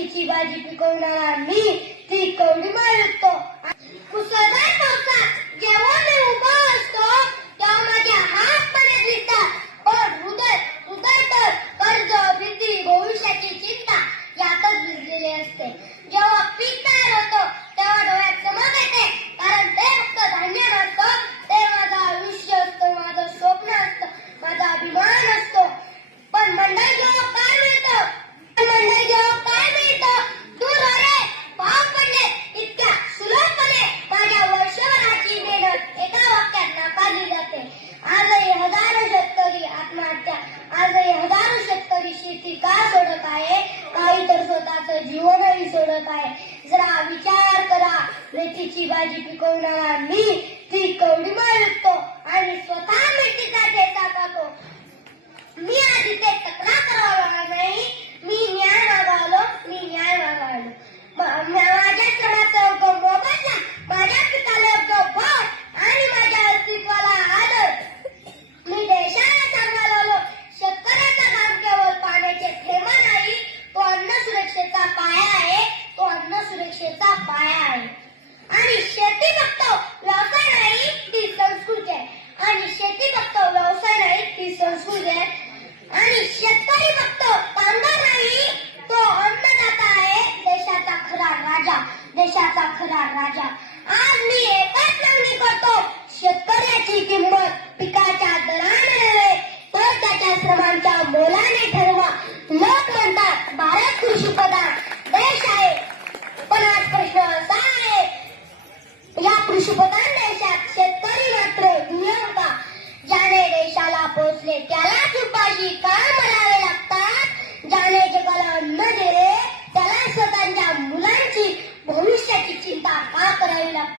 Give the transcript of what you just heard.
मेथीची भाजी पिकवणारा मी ती कवडीमाळ विकतो. मुसळधार पावसात जेव्हा मी उभा असतो तेव्हा माझे हात पाण्यात भिजतात, पण हृदय तर कर्ज, भीती, भविष्याची चिंता यातच भिजलेले असते. जेव्हा पीक तयार होतं तेव्हा डोळ्यात चमक येते, कारण ते फक्त धान्य नसतं, ते माझं आयुष्य असतं, माझं स्वप्न असतं, माझा अभिमान असतो. पण मंडई जेव्हा काय मिळतं दूर अरे भाव पडले इतक्या सुलभपणे माझ्या वर्षभराची मेहनत एका वाक्यात नाकारली जाते. आजही हजारो शेतकरी आत्महत्या, आजही हजारो शेतकरी शेती का सोडत आहे, काही तर स्वतःचं जीवनही सोडत आहे. जरा विचार करा, मेथीची भाजी पिकवणारा मी ती कवडीमाळ विकतो आणि स्वतः मेथीचा ठेचा खातो. मी आधी ते तक्रार करावं नाही, मी न्याय मागावलो. माझ्या श्रमाचा मोबदला, माझ्या पिकाला योग्य भाव आणि माझ्या अस्तित्वाला आदर. मी देशाला सांभाळलो. शेतकऱ्याचं काम केवळ पाण्याचे थेंब नाही, तो अन्न सुरक्षेचा पाया आहे, तो अन्न सुरक्षेचा पाया आहे. आणि शेती फक्त व्यवसाय नाही, ती संस्कृती आहे. आणि शेती फक्त व्यवसाय नाही, ती संस्कृती आहे. आणि शेतकरी फक्त कामगार नाही, तो अन्नदाता आहे, देशाचा खरा राजा, देशाचा खरा राजा. आज मी एकच मागणी करतो, शेतकऱ्याची किंमत पिकाच्या दराने नव्हे तर त्याच्या श्रमांच्या मोलाने ठरवा. लोक म्हणतात भारत कृषीप्रधान देश आहे, पण आज प्रश्न असा आहे, या कृषीप्रधान देशात शेतकरी मात्र दुय्यम का? ज्याने देशाला पोचले त्यालाच उपाशी का?